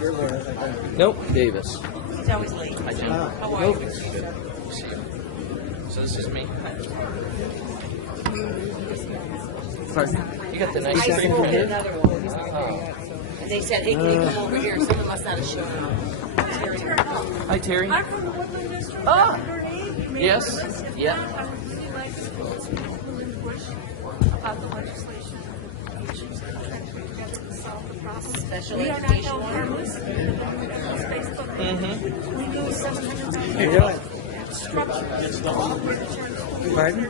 You're Laura, I think. Nope, Davis. He's always late. Hi, Jim. How are you? Good. See you. So this is me. Pardon? You got the nice I screen sold printer? another one. And they said, hey, can you come over here? Someone must not have shown up. Hi, Terry. I'm from the Woodland District. Ah. Your name? You made Yes. a list. Yeah. I would really like to speak to Lynn Bush about the legislation and the issues that we're trying to put together to solve the problem. Special We are not education. held harmless. Facebook. We do 700,000. Hey, Dylan. Pardon?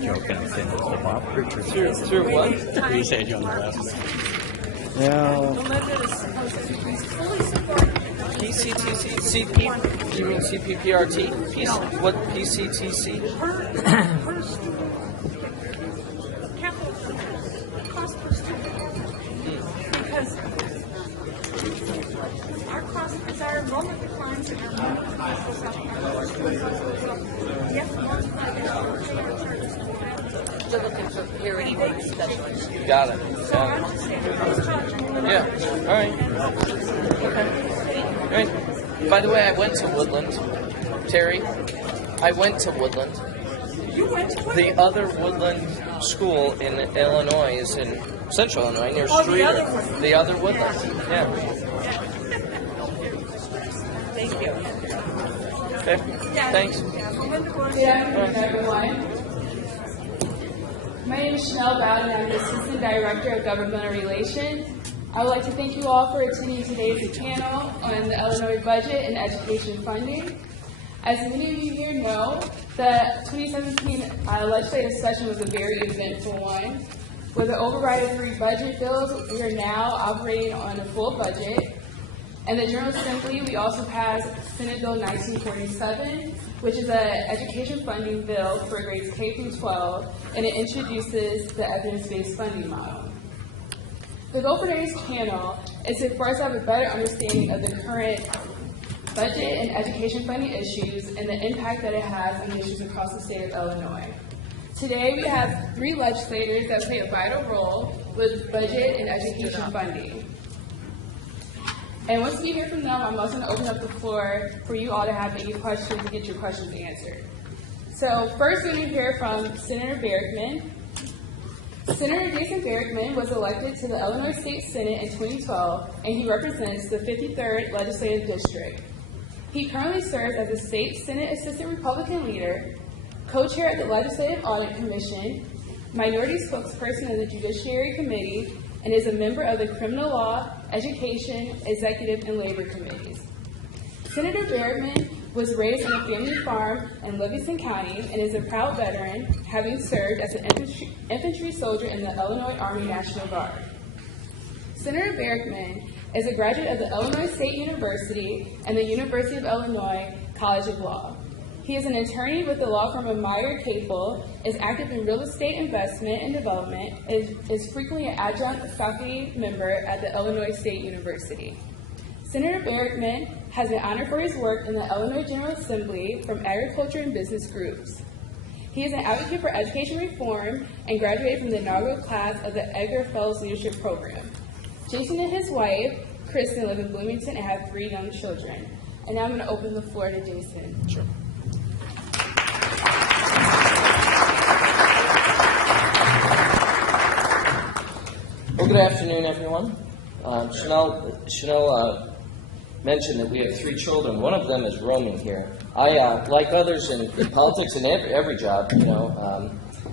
Joking, Sen Jason Bob Pritchard. Through what? You said you on the last one. No. The limit is supposed to increase fully supported. PCTC? CP? You mean CPPRT? What PCTC? Per capital cost per student. Because our cost, as our enrollment declines and our money goes up, we have to multiply that over charges. They're looking for parity with special education. Got it. So I understand those charges. Yeah. All right. Okay. All right. By the way, I went to Woodland. Terry, I went to Woodland. You went to The other Woodland school in Illinois is in Central Illinois, near Oh, the Streeter. other one. The other Woodland. Yeah. Thank you. Okay. Thanks. Linda Bush. Good afternoon, everyone. My name is Chanel Bowden. I'm the Assistant Director of Governmental Relations. I would like to thank you all for attending today's panel on the Illinois budget and education funding. As many of you here know, the 2017 legislative session was a very eventful one. With the override of 3 budget bills, we are now operating on a full budget. And the General Assembly, we also passed Senate Bill 1947, which is an education funding bill for grades K through 12, and it introduces the evidence-based funding model. The goal for today's panel is for us to have a better understanding of the current budget and education funding issues and the impact that it has on issues across the state of Illinois. Today, we have 3 legislators that play a vital role with budget and education funding. And once we hear from them, I'm also going to open up the floor for you all to have any questions and get your questions answered. So first, we're going to hear from Senator Barickman. Senator Jason Barickman was elected to the Illinois State Senate in 2012, and he represents the 53rd Legislative District. He currently serves as the State Senate Assistant Republican Leader, co-chair of the Legislative Audit Commission, minority spokesperson of the Judiciary Committee, and is a member of the Criminal Law, Education, Executive, and Labor Committees. Senator Barickman was raised on a family farm in Livingston County and is a proud veteran, having served as an infantry soldier in the Illinois Army National Guard. Senator Barickman is a graduate of the Illinois State University and the University of Illinois College of Law. He is an attorney with the law firm of Meyer Capel, is active in real estate investment and development, is frequently an adjunct faculty member at the Illinois State University. Senator Barickman has been honored for his work in the Illinois General Assembly from agriculture and business groups. He is an advocate for education reform and graduated from the inaugural class of the Edgar Fellows Leadership Program. Jason and his wife, Kristen, live in Bloomington and have 3 young children. And now I'm going to open the floor to Jason. Sure. Well, good afternoon, everyone. Chanel mentioned that we have 3 children. One of them is roaming here. I, like others in politics and every job,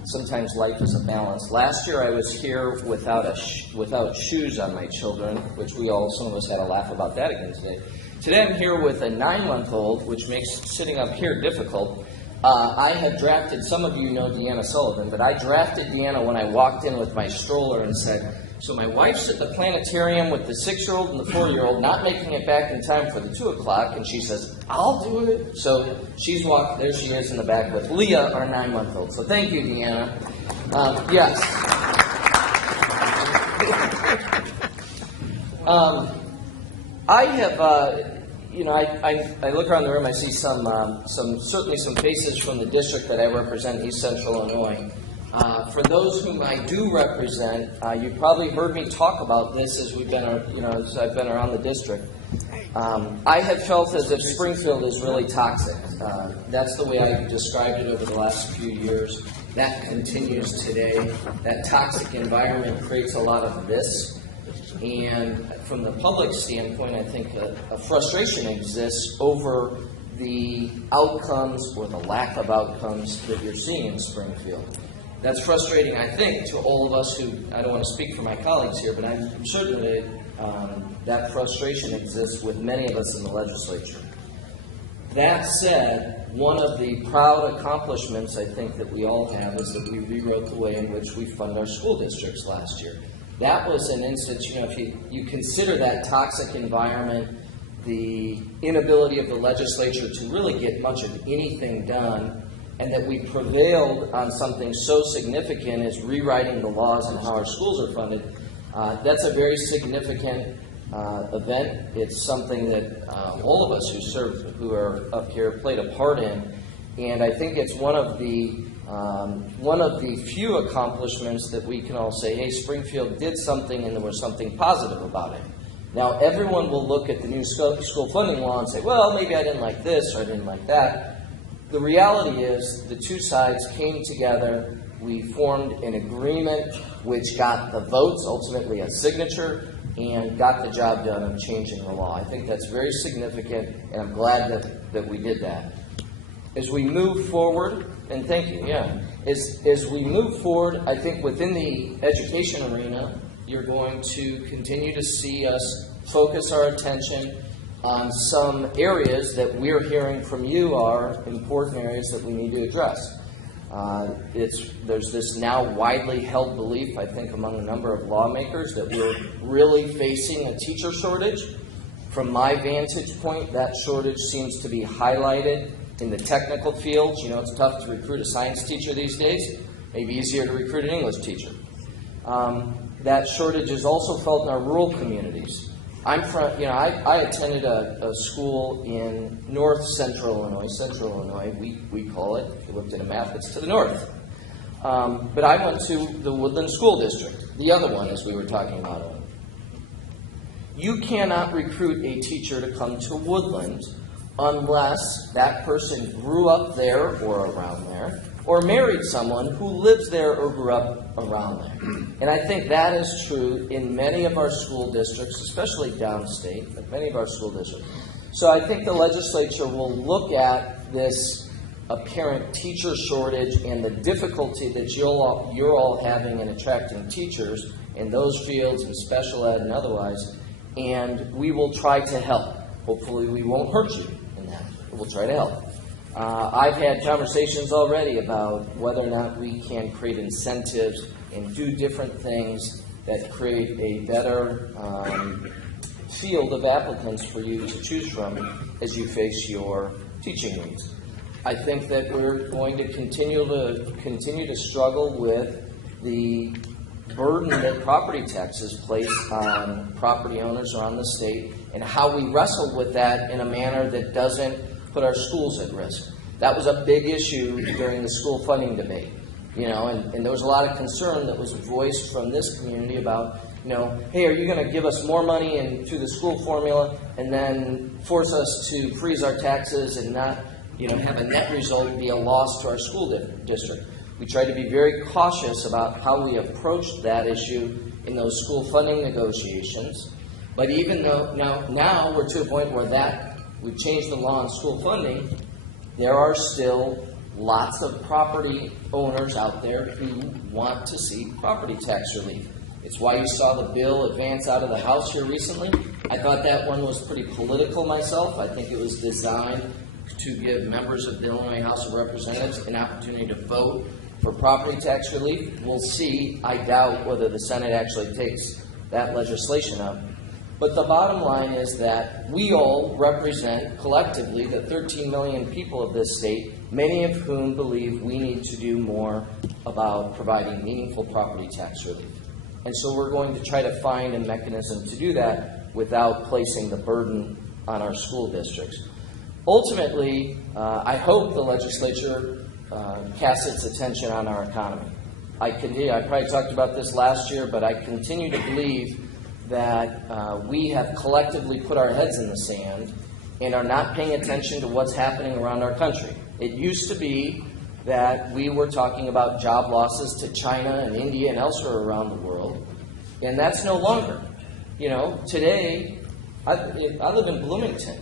sometimes life is a balance. Last year I was here without shoes on my children, which some of us had a laugh about that again today. Today I'm here with a 9-month-old, which makes sitting up here difficult. I had drafted, some of you know Deanna Sullivan, but I drafted Deanna when I walked in with my stroller and said, so my wife's at the planetarium with the 6-year-old and the 4-year-old, not making it back in time for the 2 o'clock, and she says, I'll do it. So she's walked, there she is in the back with Leah, our 9-month-old. So thank you, Deanna. Yes. I have, I look around the room, I see certainly some faces from the district that I represent, East Central Illinois. For those whom I do represent, you probably heard me talk about this as we've been, as I've been around the district. I have felt as if Springfield is really toxic. That's the way I've described it over the last few years. That continues today. That toxic environment creates a lot of this. And from the public standpoint, I think a frustration exists over the outcomes or the lack of outcomes that you're seeing in Springfield. That's frustrating, I think, to all of us who, I don't want to speak for my colleagues here, but I'm certain that frustration exists with many of us in the legislature. That said, one of the proud accomplishments I think that we all have is that we rewrote the way in which we fund our school districts last year. That was an instance, if you consider that toxic environment, the inability of the legislature to really get much of anything done, and that we prevailed on something so significant as rewriting the laws and how our schools are funded, that's a very significant event. It's something that all of us who are up here played a part in, and I think it's one of the few accomplishments that we can all say, hey, Springfield did something and there was something positive about it. Now, everyone will look at the new school funding law and say, well, maybe I didn't like this or I didn't like that. The reality is the two sides came together. We formed an agreement which got the votes, ultimately a signature, and got the job done of changing the law. I think that's very significant, and I'm glad that we did that. As we move forward, and thank you, as we move forward, I think within the education arena, you're going to continue to see us focus our attention on some areas that we're hearing from you are important areas that we need to address. There's this now widely held belief, I think, among a number of lawmakers that we're really facing a teacher shortage. From my vantage point, that shortage seems to be highlighted in the technical fields. It's tough to recruit a science teacher these days. Maybe easier to recruit an English teacher. That shortage is also felt in our rural communities. I attended a school in north central Illinois, we call it. If you looked at a map, it's to the north. But I went to the Woodland School District, the other one, as we were talking about. You cannot recruit a teacher to come to Woodland unless that person grew up there or around there, or married someone who lives there or grew up around there. And I think that is true in many of our school districts, especially downstate, but many of our school districts. So I think the legislature will look at this apparent teacher shortage and the difficulty that you're all having in attracting teachers in those fields, in special ed and otherwise, and we will try to help. Hopefully we won't hurt you in that, but we'll try to help. I've had conversations already about whether or not we can create incentives and do different things that create a better field of applicants for you to choose from as you face your teaching needs. I think that we're going to continue to struggle with the burden that property taxes place on property owners around the state and how we wrestle with that in a manner that doesn't put our schools at risk. That was a big issue during the school funding debate, and there was a lot of concern that was voiced from this community about, hey, are you going to give us more money through the school formula and then force us to freeze our taxes and not, have a net result be a loss to our school district? We tried to be very cautious about how we approached that issue in those school funding negotiations. But even though now we're to a point where we've changed the law on school funding, there are still lots of property owners out there who want to see property tax relief. It's why you saw the bill advance out of the House here recently. I thought that one was pretty political myself. I think it was designed to give members of the Illinois House of Representatives an opportunity to vote for property tax relief. We'll see. I doubt whether the Senate actually takes that legislation up. But the bottom line is that we all represent collectively the 13 million people of this state, many of whom believe we need to do more about providing meaningful property tax relief. And so we're going to try to find a mechanism to do that without placing the burden on our school districts. Ultimately, I hope the legislature casts its attention on our economy. I probably talked about this last year, but I continue to believe that we have collectively put our heads in the sand and are not paying attention to what's happening around our country. It used to be that we were talking about job losses to China and India and elsewhere around the world, and that's no longer. You know, today, I live in Bloomington.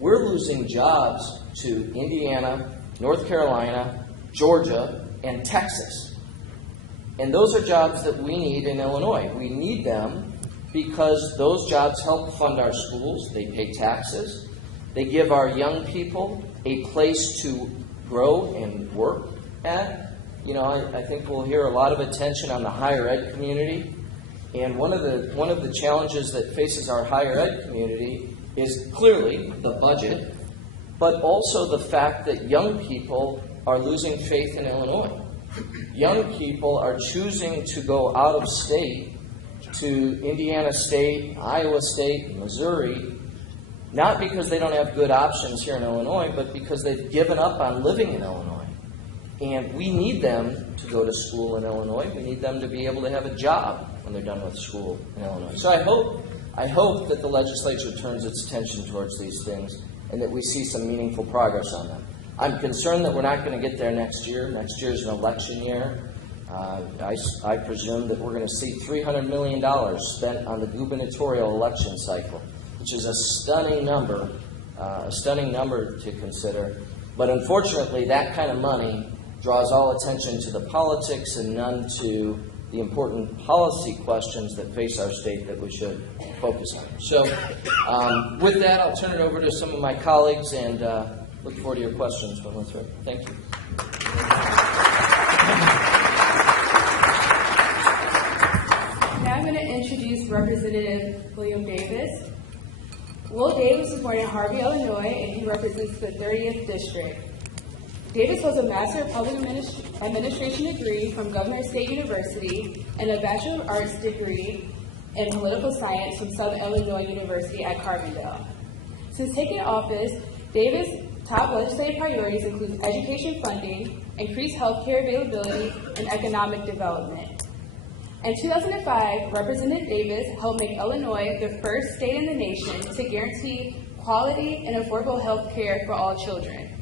We're losing jobs to Indiana, North Carolina, Georgia, and Texas. And those are jobs that we need in Illinois. We need them because those jobs help fund our schools, they pay taxes, they give our young people a place to grow and work at. You know, I think we'll hear a lot of attention on the higher ed community. And one of the challenges that faces our higher ed community is clearly the budget, but also the fact that young people are losing faith in Illinois. Young people are choosing to go out of state to Indiana State, Iowa State, Missouri, not because they don't have good options here in Illinois, but because they've given up on living in Illinois. And we need them to go to school in Illinois. We need them to be able to have a job when they're done with school in Illinois. So I hope that the legislature turns its attention towards these things and that we see some meaningful progress on them. I'm concerned that we're not going to get there next year. Next year is an election year. I presume that we're going to see $300 million spent on the gubernatorial election cycle, which is a stunning number to consider. But unfortunately, that kind of money draws all attention to the politics and none to the important policy questions that face our state that we should focus on. So with that, I'll turn it over to some of my colleagues and look forward to your questions when we're through. Thank you. Now I'm going to introduce Representative William Davis. Will Davis was born in Harvey, Illinois, and he represents the 30th District. Davis holds a Master of Public Administration degree from Governor State University and a Bachelor of Arts degree in Political Science from Southern Illinois University at Carbondale. Since taking office, Davis' top legislative priorities include education funding, increased health care availability, and economic development. In 2005, Representative Davis helped make Illinois the first state in the nation to guarantee quality and affordable health care for all children.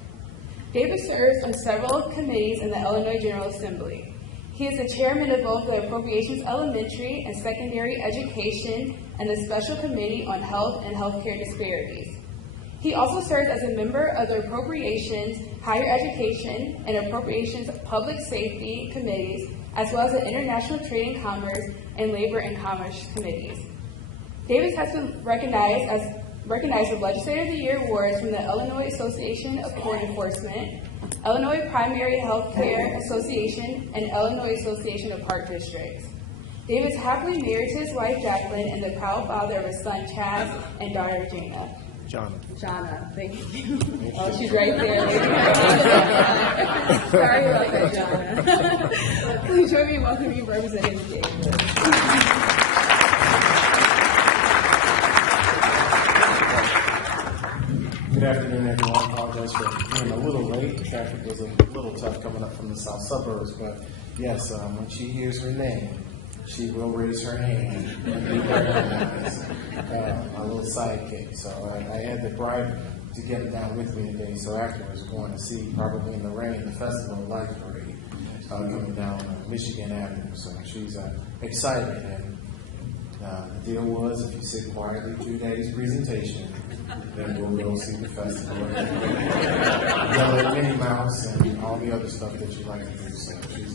Davis serves on several committees in the Illinois General Assembly. He is the chairman of both the Appropriations Elementary and Secondary Education and the Special Committee on Health and Healthcare Disparities. He also serves as a member of the Appropriations, Higher Education, and Appropriations Public Safety Committees, as well as the International Trade and Commerce and Labor and Commerce Committees. Davis has been recognized with Legislator of the Year awards from the Illinois Association of Court Enforcement, Illinois Primary Health Care Association, and Illinois Association of Park Districts. Davis happily married to his wife Jacqueline and the proud father of his son Chaz and daughter Jana. Jana, thank you. Oh, she's right there. Sorry about that, Jana. Please join me in welcoming Representative Davis. Good afternoon, everyone. I apologize for being a little late. Traffic was a little tough coming up from the south suburbs, but yes, when she hears her name, she will raise her hand and be recognized. My little sidekick. So I had the bribe to get it down with me today. So afterwards, we're going to see, probably in the rain, the Festival of Life Parade coming down Michigan Avenue. So she's excited. And the deal was, if you sit quietly through Daddy's presentation, then we'll go see the festival. Yell at Minnie Mouse and all the other stuff that you like to do. So she's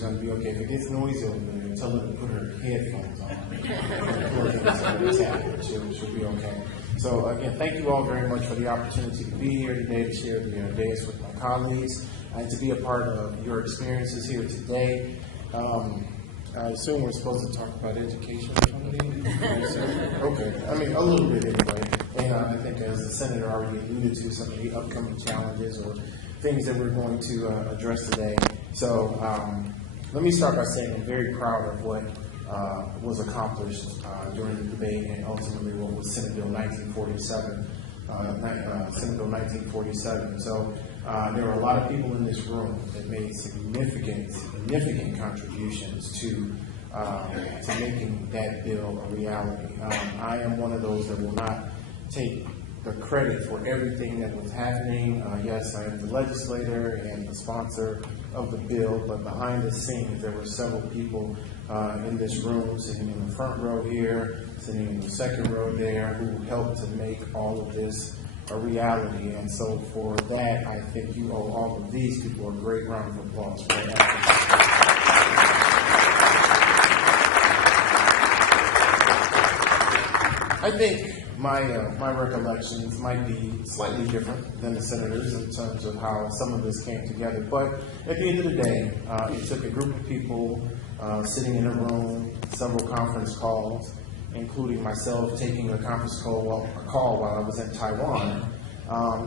gonna be okay. If it gets noisy over there, tell her to put her headphones on. She'll be okay. So again, thank you all very much for the opportunity to be here today to share the days with my colleagues and to be a part of your experiences here today. I assume we're supposed to talk about education or something? Okay, I mean, a little bit anyway. And I think as the Senator already alluded to, some of the upcoming challenges or things that we're going to address today. So let me start by saying I'm very proud of what was accomplished during the debate and ultimately what was Senate Bill 1947. Senate Bill 1947. So there are a lot of people in this room that made significant contributions to making that bill a reality. I am one of those that will not take the credit for everything that was happening. Yes, I am the legislator and the sponsor of the bill, but behind the scenes, there were several people in this room, sitting in the front row here, sitting in the second row there, who helped to make all of this a reality. And so for that, I think you owe all of these people a great round of applause for that. I think my recollections might be slightly different than the senators in terms of how some of this came together. But at the end of the day, it took a group of people sitting in a room, several conference calls, including myself taking a conference call while I was in Taiwan,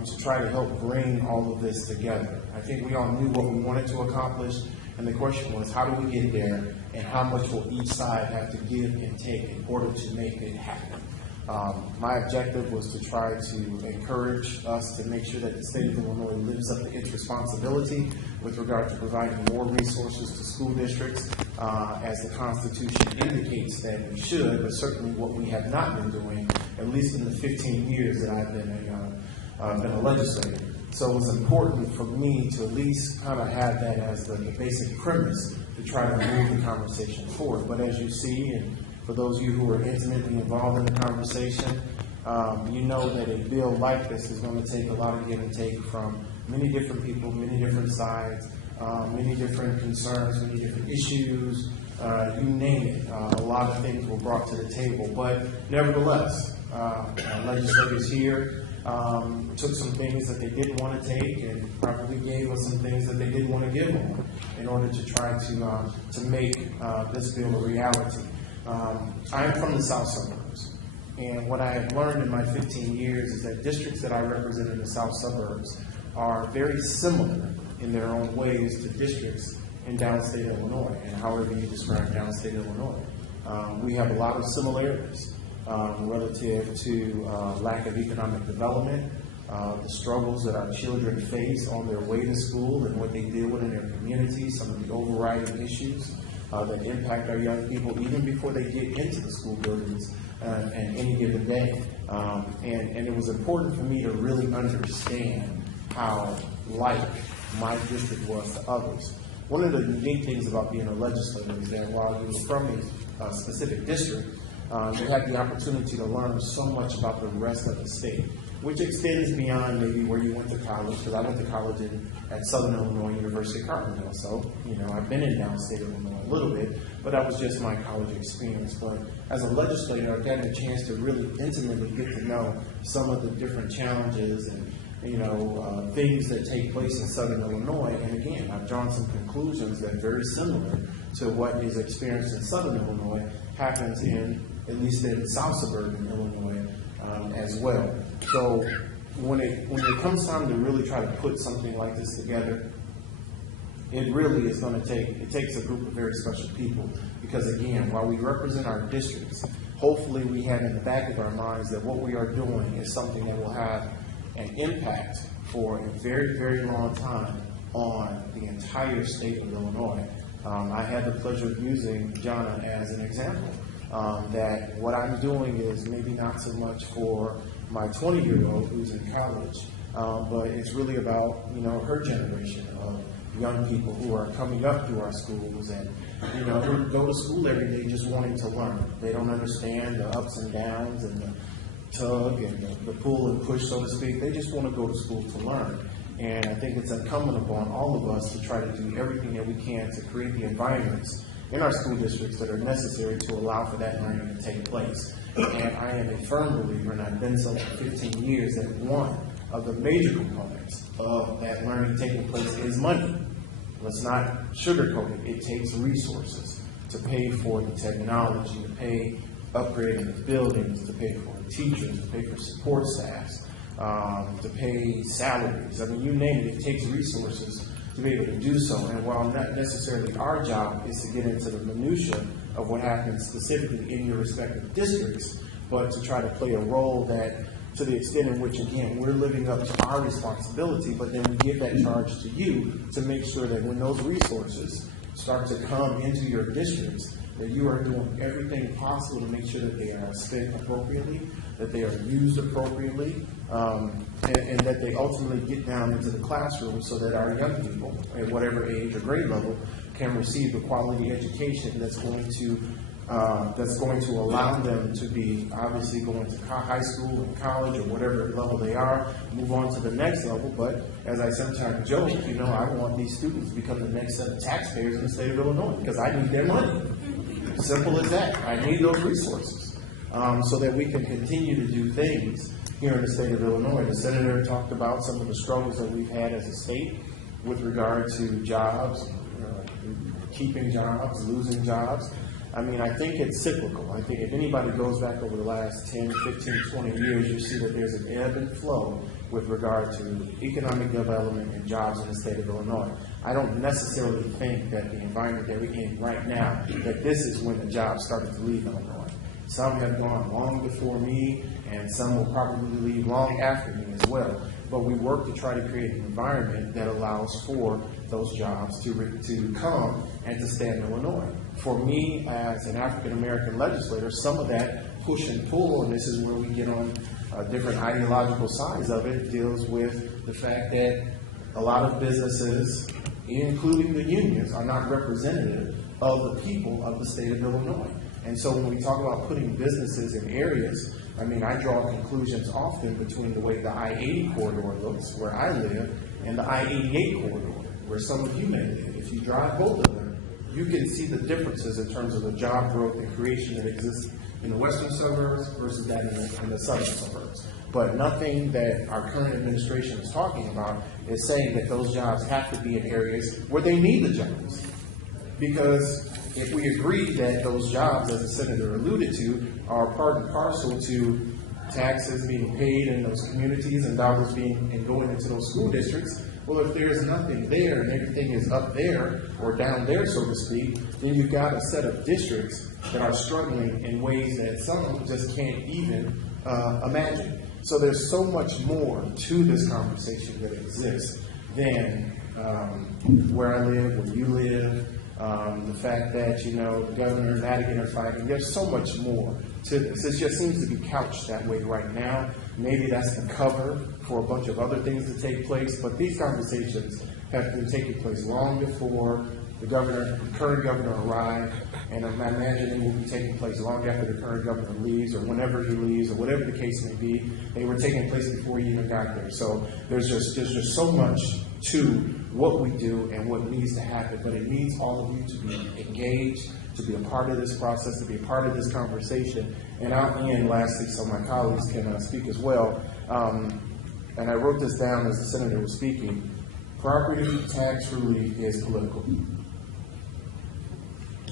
to try to help bring all of this together. I think we all knew what we wanted to accomplish, and the question was, how do we get there, and how much will each side have to give and take in order to make it happen? My objective was to try to encourage us to make sure that the state of Illinois lives up to its responsibility with regard to providing more resources to school districts, as the Constitution indicates that we should, but certainly what we have not been doing, at least in the 15 years that I've been a legislator. So it was important for me to at least kind of have that as the basic premise to try to move the conversation forward. But as you see, and for those of you who are intimately involved in the conversation, you know that a bill like this is going to take a lot of give and take from many different people, many different sides, many different concerns, many different issues, you name it. A lot of things were brought to the table. But nevertheless, legislators here took some things that they didn't want to take and probably gave us some things that they didn't want to give on in order to try to make this bill a reality. I am from the South Suburbs, and what I have learned in my 15 years is that districts that I represent in the South Suburbs are very similar in their own ways to districts in downstate Illinois, and however you describe downstate Illinois. We have a lot of similarities relative to lack of economic development, the struggles that our children face on their way to school and what they deal with in their communities, some of the overriding issues that impact our young people even before they get into the school buildings and any given day. And it was important for me to really understand how like my district was to others. One of the unique things about being a legislator is that while you were from a specific district, you had the opportunity to learn so much about the rest of the state, which extends beyond maybe where you went to college, because I went to college at Southern Illinois University of Carbondale. So, I've been in downstate Illinois a little bit, but that was just my college experience. But as a legislator, I've gotten a chance to really intimately get to know some of the different challenges and things that take place in Southern Illinois. And again, I've drawn some conclusions that are very similar to what is experienced in Southern Illinois happens at least in South Suburban Illinois as well. So when it comes time to really try to put something like this together, it really is going to takes a group of very special people, because again, while we represent our districts, hopefully we have in the back of our minds that what we are doing is something that will have an impact for a very, very long time on the entire state of Illinois. I had the pleasure of using Jonna as an example, that what I'm doing is maybe not so much for my 20-year-old who's in college, but it's really about, her generation of young people who are coming up through our schools and, who go to school every day just wanting to learn. They don't understand the ups and downs and the tug and the pull and push, so to speak. They just want to go to school to learn. And I think it's incumbent upon all of us to try to do everything that we can to create the environments in our school districts that are necessary to allow for that learning to take place. And I am a firm believer, and I've been so for 15 years, that one of the major components of that learning taking place is money. Let's not sugarcoat it. It takes resources to pay for the technology, to pay upgrading the buildings, to pay for teachers, to pay for support staffs, to pay salaries. I mean, you name it, it takes resources to be able to do so. And while not necessarily our job is to get into the minutia of what happens specifically in your respective districts, but to try to play a role that to the extent in which, again, we're living up to our responsibility, but then we give that charge to you to make sure that when those resources start to come into your districts, that you are doing everything possible to make sure that they are spent appropriately, that they are used appropriately, and that they ultimately get down into the classroom so that our young people, at whatever age or grade level, can receive the quality education that's going to allow them to be obviously going to high school and college or whatever level they are, move on to the next level. But as I sometimes joke, I want these students to become the next set of taxpayers in the state of Illinois because I need their money. Simple as that. I need those resources so that we can continue to do things here in the state of Illinois. The senator talked about some of the struggles that we've had as a state with regard to jobs, keeping jobs, losing jobs. I mean, I think it's cyclical. I think if anybody goes back over the last 10, 15, 20 years, you see that there's an ebb and flow with regard to economic development and jobs in the state of Illinois. I don't necessarily think that the environment that we're in right now, that this is when the jobs started to leave Illinois. Some have gone long before me, and some will probably leave long after me as well. But we work to try to create an environment that allows for those jobs to come and to stay in Illinois. For me, as an African-American legislator, some of that push and pull, and this is where we get on different ideological sides of it, deals with the fact that a lot of businesses, including the unions, are not representative of the people of the state of Illinois. And so when we talk about putting businesses in areas, I mean, I draw conclusions often between the way the I-80 corridor looks, where I live, and the I-88 corridor, where some of you may live. If you drive both of them, you can see the differences in terms of the job growth and creation that exists in the western suburbs versus that in the southern suburbs. But nothing that our current administration is talking about is saying that those jobs have to be in areas where they need the jobs. Because if we agree that those jobs, as the senator alluded to, are part and parcel to taxes being paid in those communities and dollars going into those school districts, well, if there's nothing there and everything is up there or down there, so to speak, then you've got a set of districts that are struggling in ways that some just can't even imagine. So there's so much more to this conversation that exists than where I live, where you live, the fact that, the governor and Madigan are fighting. There's so much more to this. It just seems to be couched that way right now. Maybe that's the cover for a bunch of other things to take place, but these conversations have been taking place long before the current governor arrived, and I imagine it will be taking place long after the current governor leaves, or whenever he leaves, or whatever the case may be. They were taking place before he even got there. So there's just so much to what we do and what needs to happen, but it needs all of you to be engaged, to be a part of this process, to be a part of this conversation. And I'll end lastly so my colleagues can speak as well. And I wrote this down as the senator was speaking. Property tax relief is political.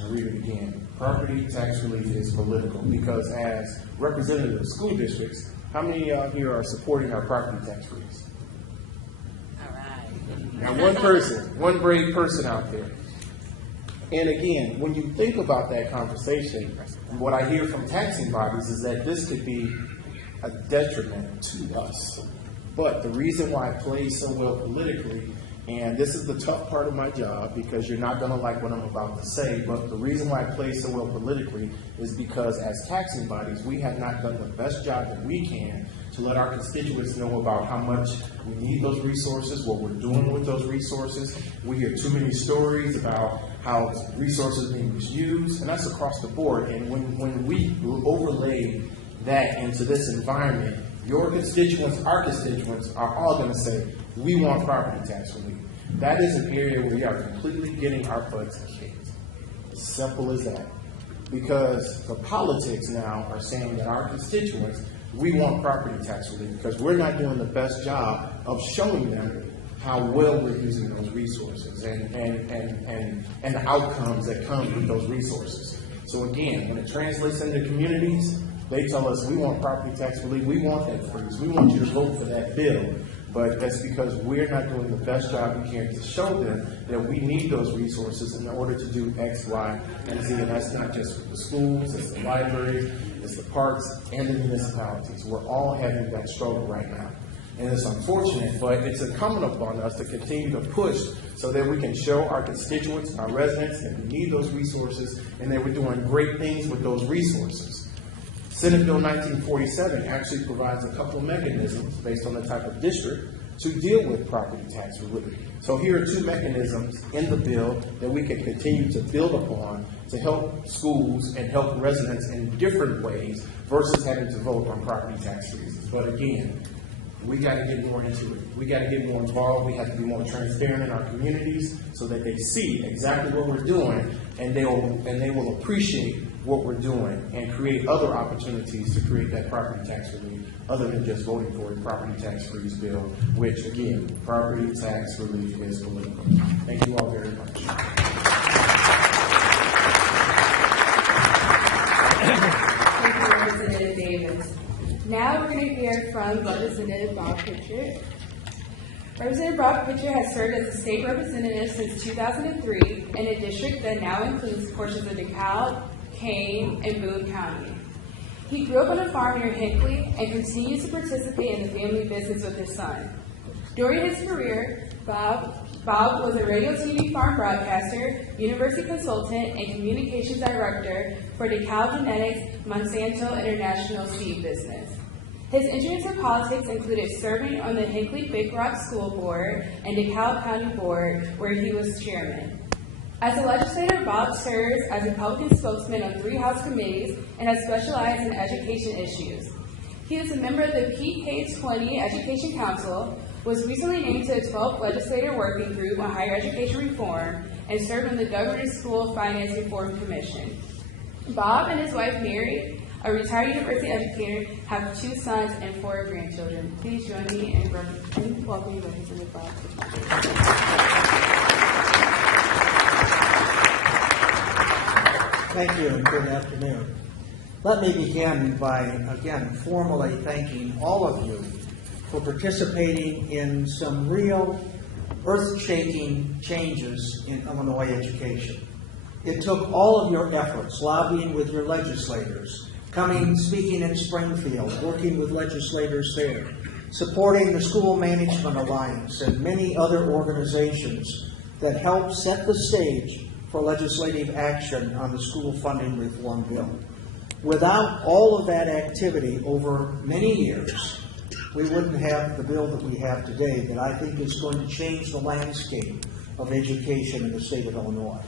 I'll read it again. Property tax relief is political because as representatives of school districts, how many here are supporting our property tax relief? All right. Now one brave person out there. And again, when you think about that conversation, what I hear from taxing bodies is that this could be a detriment to us. But the reason why it plays so well politically, and this is the tough part of my job because you're not going to like what I'm about to say, but the reason why it plays so well politically is because as taxing bodies, we have not done the best job that we can to let our constituents know about how much we need those resources, what we're doing with those resources. We hear too many stories about how resources are being misused, and that's across the board. And when we overlay that into this environment, your constituents, our constituents are all going to say, we want property tax relief. That is an area where we are completely getting our butts kicked. Simple as that. Because the politics now are saying that our constituents, we want property tax relief because we're not doing the best job of showing them how well we're using those resources and the outcomes that come with those resources. So again, when it translates into communities, they tell us we want property tax relief, we want that freeze, we want you to vote for that bill. But that's because we're not doing the best job we can to show them that we need those resources in order to do X, Y, and Z. And that's not just the schools, it's the libraries, it's the parks, and the municipalities. We're all having that struggle right now. And it's unfortunate, but it's incumbent upon us to continue to push so that we can show our constituents, our residents, that we need those resources and that we're doing great things with those resources. Senate Bill 1947 actually provides a couple of mechanisms based on the type of district to deal with property tax relief. So here are two mechanisms in the bill that we can continue to build upon to help schools and help residents in different ways versus having to vote on property tax reasons. But again, we got to get more into it. We got to get more involved. We have to be more transparent in our communities so that they see exactly what we're doing, and they will appreciate what we're doing and create other opportunities to create that property tax relief, other than just voting for a property tax freeze bill, which again, property tax relief is political. Thank you all very much. Thank you, Representative Davis. Now we're going to hear from Representative Bob Pritchard. Representative Bob Pritchard has served as a state representative since 2003 in a district that now includes portions of DeKalb, Kane, and Boone County. He grew up on a farm near Hinckley and continues to participate in the family business with his son. During his career, Bob was a radio, TV, farm broadcaster, university consultant, and communications director for DeKalb Genetics Monsanto International Seed Business. His interests in politics included serving on the Hinckley Big Rock School Board and DeKalb County Board, where he was chairman. As a legislator, Bob serves as a Republican spokesman on 3 House committees and has specialized in education issues. He is a member of the PK20 Education Council, was recently named to the 12th Legislative Working Group on Higher Education Reform, and served on the Governor's School Finance Reform Commission. Bob and his wife, Mary, a retired university educator, have 2 sons and 4 grandchildren. Please join me in welcoming Representative Bob. Thank you and good afternoon. Let me begin by, again, formally thanking all of you for participating in some real earth-shaking changes in Illinois education. It took all of your efforts, lobbying with your legislators, coming, speaking in Springfield, working with legislators there, supporting the School Management Alliance and many other organizations that helped set the stage for legislative action on the school funding reform bill. Without all of that activity over many years, we wouldn't have the bill that we have today that I think is going to change the landscape of education in the state of Illinois.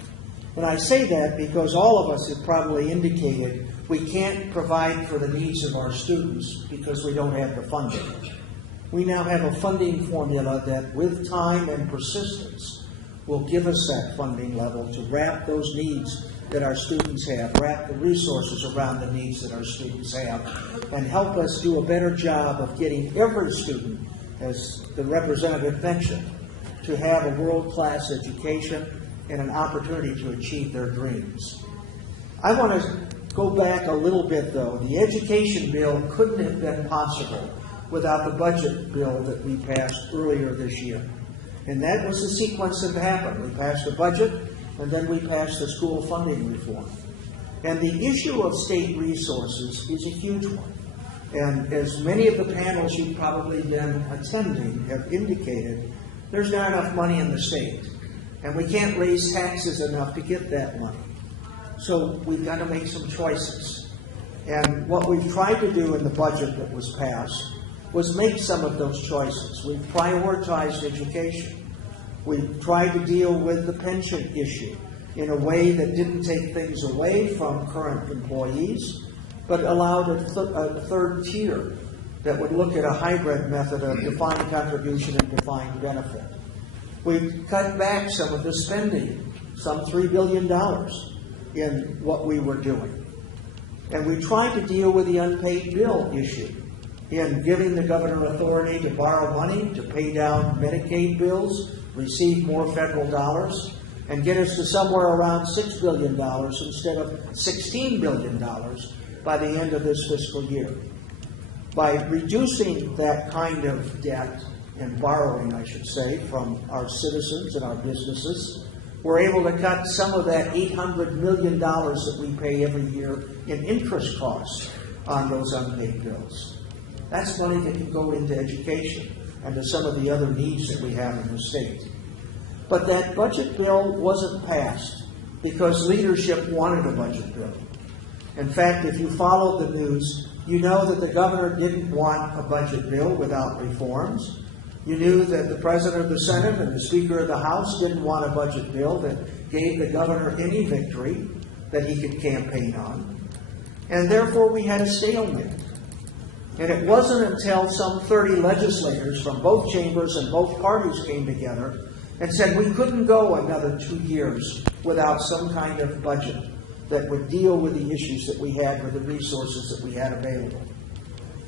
And I say that because all of us have probably indicated we can't provide for the needs of our students because we don't have the funding. We now have a funding formula that, with time and persistence, will give us that funding level to wrap those needs that our students have, wrap the resources around the needs that our students have, and help us do a better job of getting every student, as the representative mentioned, to have a world-class education and an opportunity to achieve their dreams. I want to go back a little bit, though. The education bill couldn't have been possible without the budget bill that we passed earlier this year. And that was the sequence that happened. We passed the budget, and then we passed the school funding reform. And the issue of state resources is a huge one. And as many of the panels you've probably been attending have indicated, there's not enough money in the state. And we can't raise taxes enough to get that money. So we've got to make some choices. And what we've tried to do in the budget that was passed was make some of those choices. We've prioritized education. We've tried to deal with the pension issue in a way that didn't take things away from current employees, but allowed a third tier that would look at a hybrid method of defined contribution and defined benefit. We've cut back some of the spending, some $3 billion in what we were doing. And we tried to deal with the unpaid bill issue in giving the governor authority to borrow money to pay down Medicaid bills, receive more federal dollars, and get us to somewhere around $6 billion instead of $16 billion by the end of this fiscal year. By reducing that kind of debt and borrowing, I should say, from our citizens and our businesses, we're able to cut some of that $800 million that we pay every year in interest costs on those unpaid bills. That's money that can go into education and to some of the other needs that we have in the state. But that budget bill wasn't passed because leadership wanted a budget bill. In fact, if you followed the news, you know that the governor didn't want a budget bill without reforms. You knew that the President of the Senate and the Speaker of the House didn't want a budget bill that gave the governor any victory that he could campaign on. And therefore, we had a stalemate. And it wasn't until some 30 legislators from both chambers and both parties came together and said we couldn't go another 2 years without some kind of budget that would deal with the issues that we had with the resources that we had available.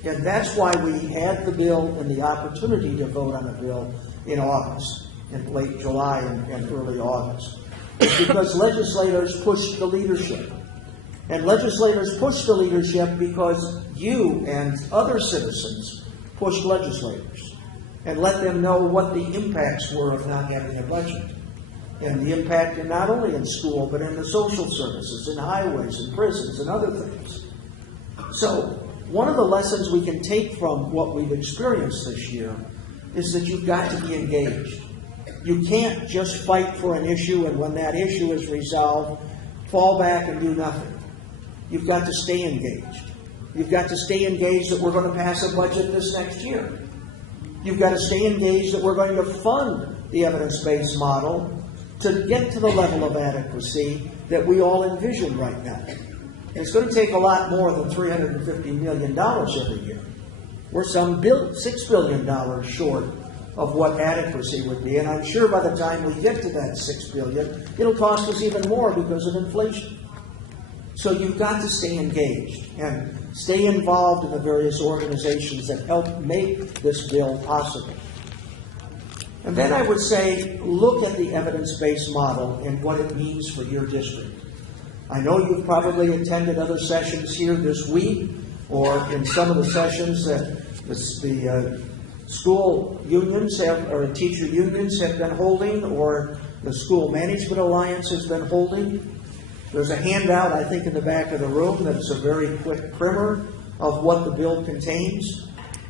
And that's why we had the bill and the opportunity to vote on the bill in August, in late July and early August. It's because legislators pushed the leadership. And legislators pushed the leadership because you and other citizens pushed legislators and let them know what the impacts were of not having a budget. And the impact not only in school, but in the social services, in highways, in prisons, and other things. So one of the lessons we can take from what we've experienced this year is that you've got to be engaged. You can't just fight for an issue and when that issue is resolved, fall back and do nothing. You've got to stay engaged. You've got to stay engaged that we're going to pass a budget this next year. You've got to stay engaged that we're going to fund the evidence-based model to get to the level of adequacy that we all envision right now. And it's going to take a lot more than $350 million every year. We're some $6 billion short of what adequacy would be, and I'm sure by the time we get to that $6 billion, it'll cost us even more because of inflation. So you've got to stay engaged and stay involved in the various organizations that help make this bill possible. And then I would say, look at the evidence-based model and what it means for your district. I know you've probably attended other sessions here this week, or in some of the sessions that the school unions have, or teacher unions have been holding, or the School Management Alliance has been holding. There's a handout, I think, in the back of the room that's a very quick primer of what the bill contains.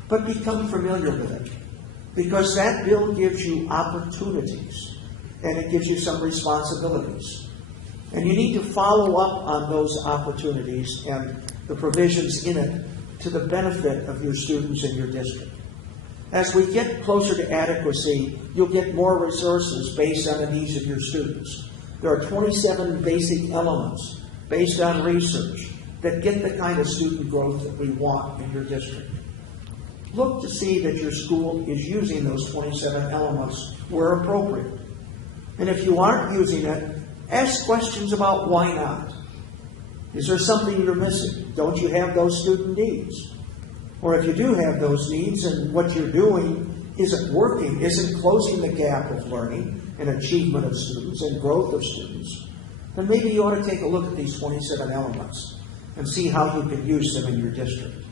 But become familiar with it, because that bill gives you opportunities, and it gives you some responsibilities. And you need to follow up on those opportunities and the provisions in it to the benefit of your students in your district. As we get closer to adequacy, you'll get more resources based on the needs of your students. There are 27 basic elements based on research that get the kind of student growth that we want in your district. Look to see that your school is using those 27 elements where appropriate. And if you aren't using it, ask questions about why not. Is there something you're missing? Don't you have those student needs? Or if you do have those needs and what you're doing isn't working, isn't closing the gap of learning and achievement of students and growth of students, then maybe you ought to take a look at these 27 elements and see how you can use them in your district.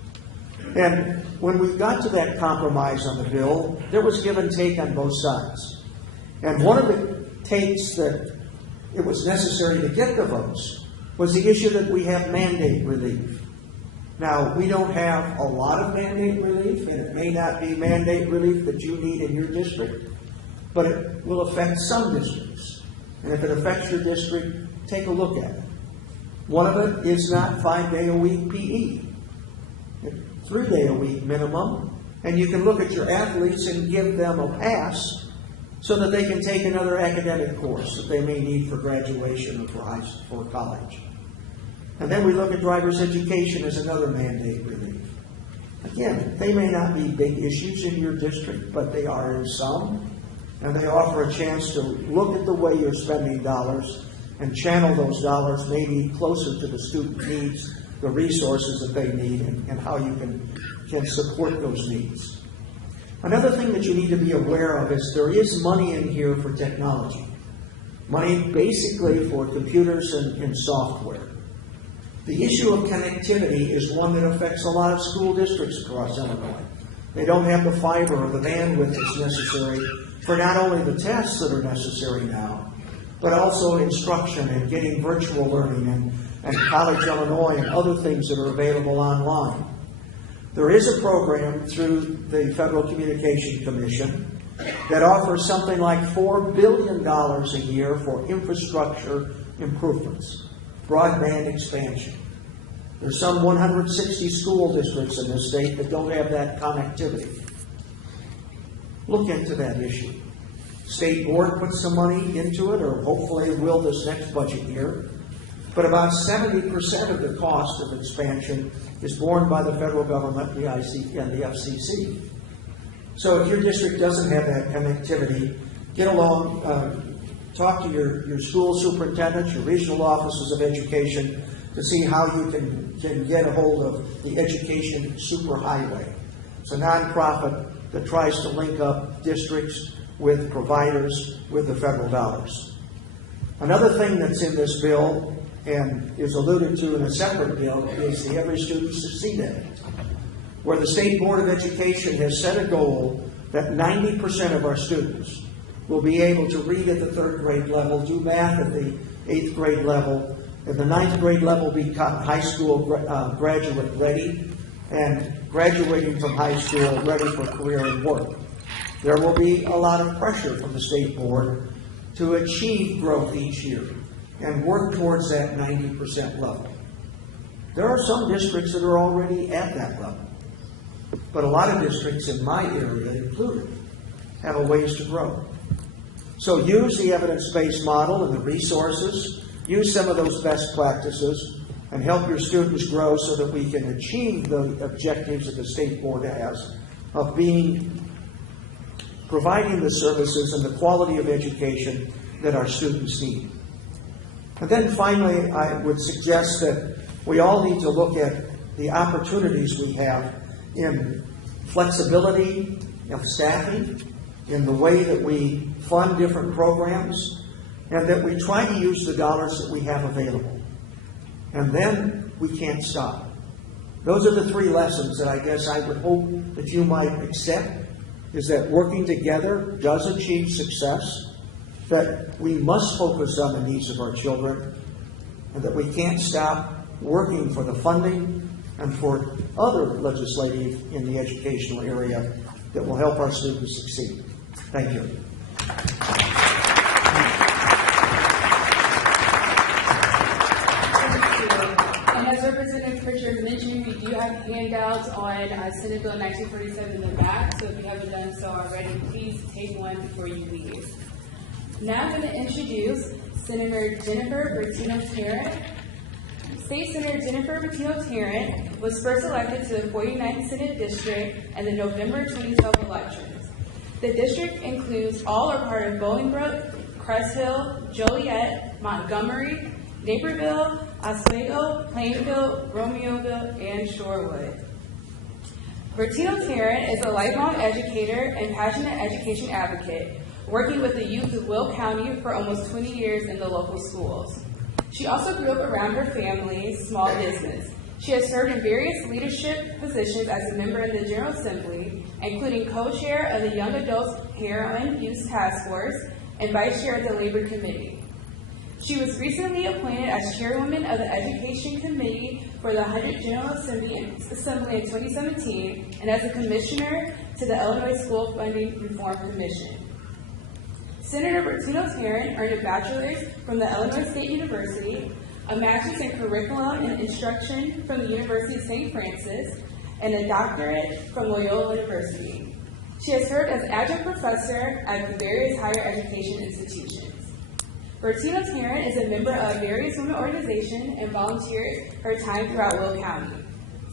And when we got to that compromise on the bill, there was give and take on both sides. And one of the takes that it was necessary to get the votes was the issue that we have mandate relief. Now, we don't have a lot of mandate relief, and it may not be mandate relief that you need in your district, but it will affect some districts. And if it affects your district, take a look at it. One of it is not 5-day-a-week PE. 3-day-a-week minimum, and you can look at your athletes and give them a pass so that they can take another academic course that they may need for graduation or for college. And then we look at driver's education as another mandate relief. Again, they may not be big issues in your district, but they are in some, and they offer a chance to look at the way you're spending dollars and channel those dollars maybe closer to the student needs, the resources that they need, and how you can support those needs. Another thing that you need to be aware of is there is money in here for technology. Money basically for computers and software. The issue of connectivity is one that affects a lot of school districts across Illinois. They don't have the fiber or the bandwidth that's necessary for not only the tests that are necessary now, but also instruction and getting virtual learning and College Illinois and other things that are available online. There is a program through the Federal Communication Commission that offers something like $4 billion a year for infrastructure improvements, broadband expansion. There's some 160 school districts in this state that don't have that connectivity. Look into that issue. State board put some money into it, or hopefully it will this next budget year. But about 70% of the cost of expansion is borne by the federal government, the IC, and the FCC. So if your district doesn't have that connectivity, get along, talk to your school superintendents, your regional offices of education to see how you can get a hold of the Education Superhighway. It's a nonprofit that tries to link up districts with providers with the federal dollars. Another thing that's in this bill and is alluded to in a separate bill is the Every Student Succeed Act, where the State Board of Education has set a goal that 90% of our students will be able to read at the 3rd grade level, do math at the 8th grade level, and the 9th grade level be high school graduate ready, and graduating from high school ready for career and work. There will be a lot of pressure from the State Board to achieve growth each year and work towards that 90% level. There are some districts that are already at that level, but a lot of districts in my area included have a ways to grow. So use the evidence-based model and the resources, use some of those best practices, and help your students grow so that we can achieve the objectives that the State Board has of providing the services and the quality of education that our students need. And then finally, I would suggest that we all need to look at the opportunities we have in flexibility of staffing, in the way that we fund different programs, and that we try to use the dollars that we have available. And then we can't stop. Those are the 3 lessons that I guess I would hope that you might accept, is that working together does achieve success, that we must focus on the needs of our children, and that we can't stop working for the funding and for other legislative in the educational area that will help our students succeed. Thank you. And as Representative Pritchard mentioned, we do have handouts on Senate Bill 1947 in the back, so if you haven't done so already, please take one before you leave. Now I'm going to introduce Senator Jennifer Bertino-Tarrent. State Senator Jennifer Bertino-Tarrent was first elected to the 49th Senate District in the November 2012 elections. The district includes all or part of Bolingbrook, Crest Hill, Joliet, Montgomery, Naperville, Oswego, Plainfield, Romeoville, and Shorewood. Bertino-Tarrent is a lifelong educator and passionate education advocate, working with the youth of Will County for almost 20 years in the local schools. She also grew up around her family's small business. She has served in various leadership positions as a member in the General Assembly, including co-chair of the Young Adults Heroin Use Task Force and vice chair of the Labor Committee. She was recently appointed as chairwoman of the Education Committee for the 100th General Assembly in 2017 and as a commissioner to the Illinois School Funding Reform Commission. Senator Bertino-Tarrent earned a bachelor's from the Illinois State University, a master's in curriculum and instruction from the University of St. Francis, and a doctorate from Loyola University. She has served as adjunct professor at the various higher education institutions. Bertino-Tarrent is a member of various women organizations and volunteers her time throughout Will County.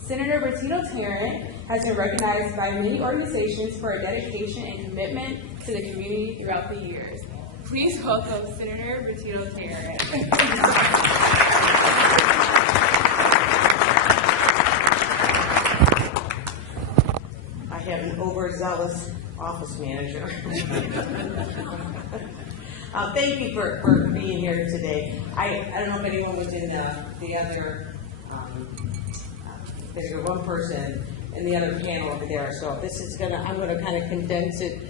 Senator Bertino-Tarrent has been recognized by many organizations for her dedication and commitment to the community throughout the years. Please welcome Senator Bertino-Tarrent. I have an overzealous office manager. Thank you for being here today. I don't know if anyone was in the other, there was one person and the other panel over there. So this is I'm gonna kind of condense it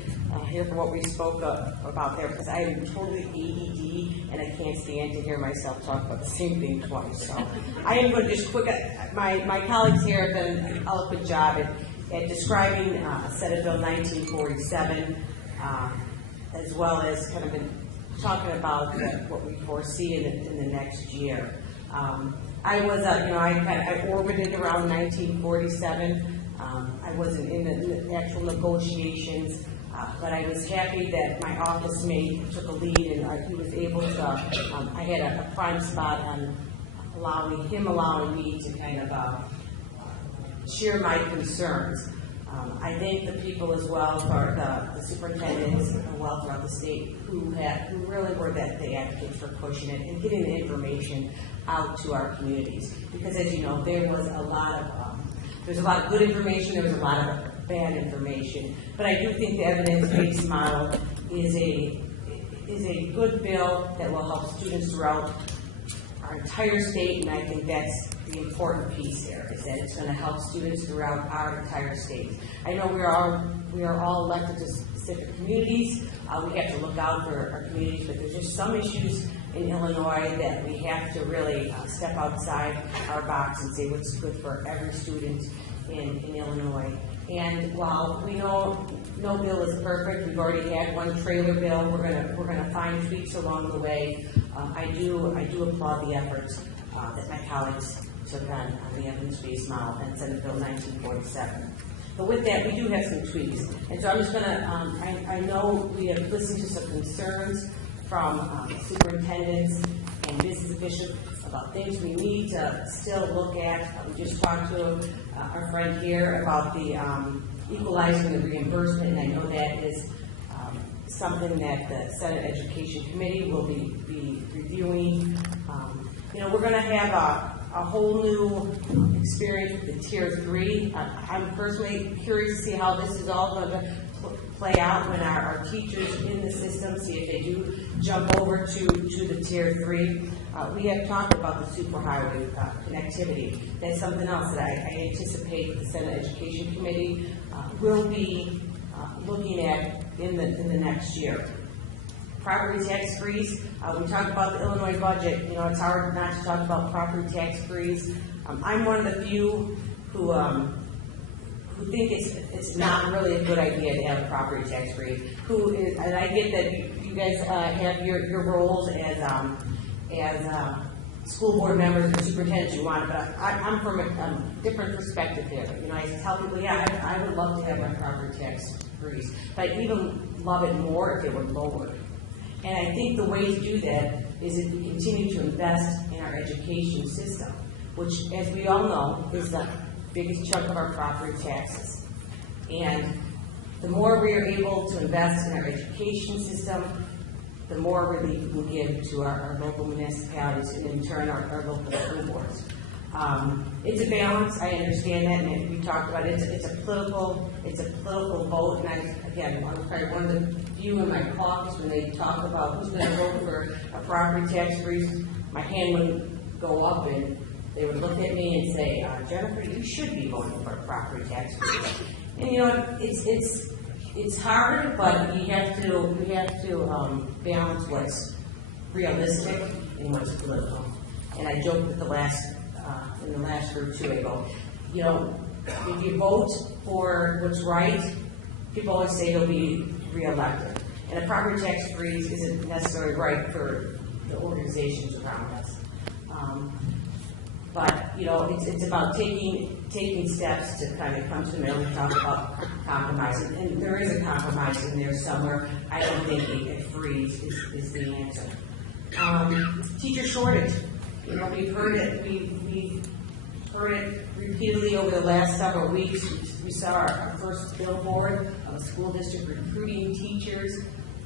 here for what we spoke about there, because I am totally ADD and I can't stand to hear myself talk about the same thing twice. So I am going to just quick. My colleagues here have done an eloquent job at describing Senate Bill 1947, as well as kind of been talking about what we foresee in the next year. I was, I orbited around 1947. I wasn't in the actual negotiations, but I was happy that my office mate took a lead and he was able to. I had a prime spot on allowing me to kind of share my concerns. I thank the people as well, for the superintendents well throughout the state who really were the advocates for pushing it and getting the information out to our communities. Because as you know, there was a lot of good information, there was a lot of bad information. But I do think the evidence-based model is a good bill that will help students throughout our entire state, and I think that's the important piece there, is that it's going to help students throughout our entire state. I know we are all elected to specific communities. We have to look out for our communities, but there's just some issues in Illinois that we have to really step outside our box and say what's good for every student in Illinois. And while we know no bill is perfect, we've already had one trailer bill. We're gonna find tweaks along the way. I do applaud the efforts that my colleagues took on the evidence-based model and Senate Bill 1947. But with that, we do have some tweaks. And so I'm just gonna, I know we have listened to some concerns from superintendents and business officials about things we need to still look at. We just talked to our friend here about the equalizing the reimbursement, and I know that is something that the Senate Education Committee will be reviewing. We're going to have a whole new experience with the Tier 3. I'm personally curious to see how this is all going to play out when our teachers in the system, see if they do jump over to the Tier 3. We have talked about the superhighway connectivity. That's something else that I anticipate the Senate Education Committee will be looking at in the next year. Property tax freeze. We talked about the Illinois budget. It's hard not to talk about property tax freeze. I'm one of the few who think it's not really a good idea to have a property tax freeze. And I get that you guys have your roles as school board members and superintendents you want, but I'm from a different perspective here. I tell people, I would love to have my property tax freeze, but I'd even love it more if it were lowered. And I think the way to do that is if we continue to invest in our education system, which, as we all know, is the biggest chunk of our property taxes. And the more we are able to invest in our education system, the more relief we will give to our local municipalities and in turn our local school boards. It's a balance. I understand that, and we talked about it. It's a political vote. And I'm probably one of the few in my caucus when they talk about who's going to vote for a property tax freeze. My hand wouldn't go up, and they would look at me and say, "Jennifer, you should be voting for a property tax freeze." And it's hard, but we have to balance what's realistic and what's political. And I joked with in the last group too. I go, if you vote for what's right, people always say they'll be reelected. And a property tax freeze isn't necessarily right for the organizations around us. But it's about taking steps to kind of come to the middle and talk about compromise. And there is a compromise in there somewhere. I don't think a freeze is the answer. Teacher shortage. We've heard it. We've heard it repeatedly over the last several weeks. We saw our first billboard of a school district recruiting teachers.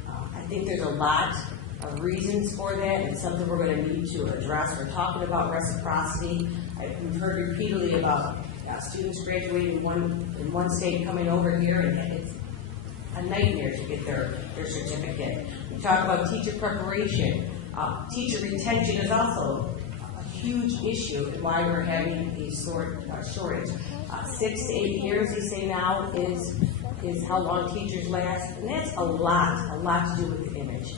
I think there's a lot of reasons for that. It's something we're going to need to address. We're talking about reciprocity. We've heard repeatedly about students graduating in one state coming over here, and it's a nightmare to get their certificate. We talk about teacher preparation. Teacher retention is also a huge issue and why we're having a shortage. 6 to 8 years, they say now, is how long teachers last, and that's a lot to do with the image.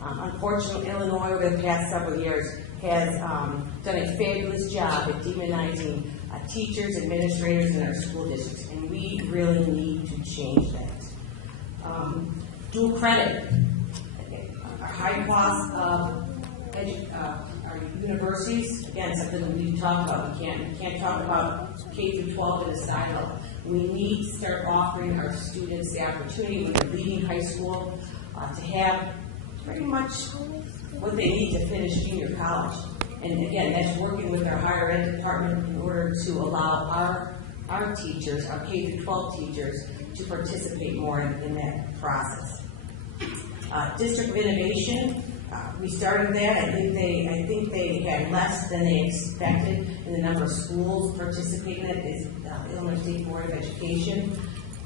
Unfortunately, Illinois over the past several years has done a fabulous job at demonizing teachers, administrators in our school districts, and we really need to change that. Dual credit, our high cost of our universities, again, something that we need to talk about. We can't talk about K through 12 in a silo. We need to start offering our students the opportunity when they're leaving high school to have pretty much what they need to finish junior college. And again, that's working with our higher ed department in order to allow our teachers, our K through 12 teachers, to participate more in that process. District of Innovation, we started that. I think they had less than they expected in the number of schools participating in it. Is Illinois State Board of Education.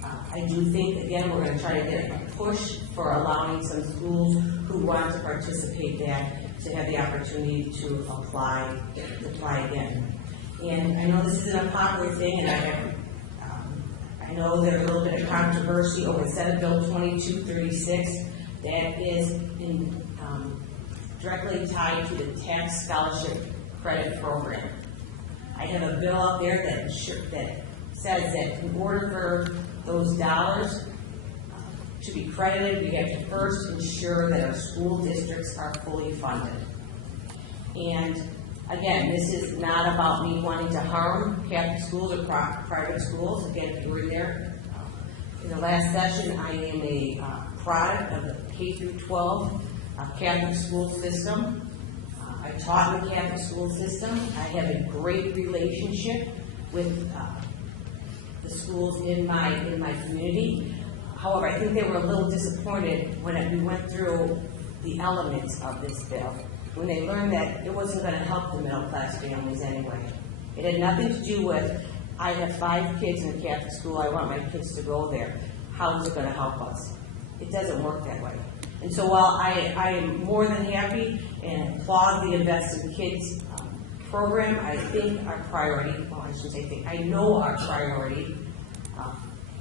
I do think, again, we're going to try to get a push for allowing some schools who want to participate that to have the opportunity to apply again. And I know this isn't a popular thing, and I know there's a little bit of controversy over Senate Bill 2236 that is directly tied to the tax scholarship credit program. I have a bill up there that says that in order for those dollars to be credited, we have to first ensure that our school districts are fully funded. And again, this is not about me wanting to harm Catholic schools or private schools. Again, if you were there in the last session, I am a product of the K through 12 Catholic school system. I taught in the Catholic school system. I have a great relationship with the schools in my community. However, I think they were a little disappointed when we went through the elements of this bill, when they learned that it wasn't going to help the middle class families anyway. It had nothing to do with, I have 5 kids in a Catholic school, I want my kids to go there. How is it going to help us? It doesn't work that way. And so while I am more than happy and applaud the Invest in Kids program, I think our priority, well, I shouldn't say think, I know our priority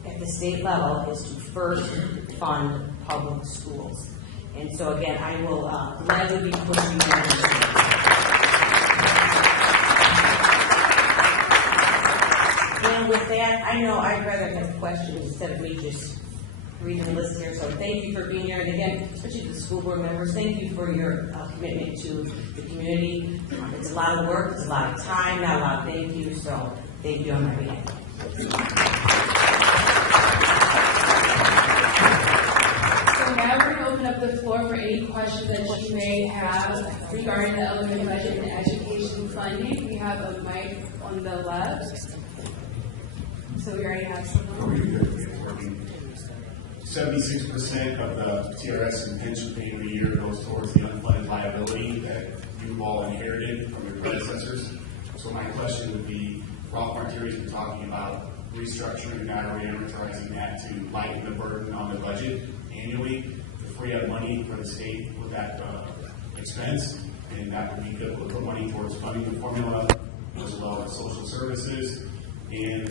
at the state level is to first fund public schools. And so again, I will gladly be pushing that. And with that, I know I'd rather have questions instead of me just reading the list here. So thank you for being here. And again, especially to the school board members, thank you for your commitment to the community. It's a lot of work, it's a lot of time, not a lot of thank you. So thank you on my behalf. So now we're going to open up the floor for any questions that you may have regarding the elementary budget and education funding. We have a mic on the left. So we already have someone. 76% of the TRS and pension pay every year goes towards the unfunded liability that you've all inherited from your predecessors. So my question would be, Ralph Martiri's been talking about restructuring that or amortizing that to lighten the burden on the budget annually to free up money for the state with that expense, and that would be good. We'll put money towards funding the formula as well as social services, and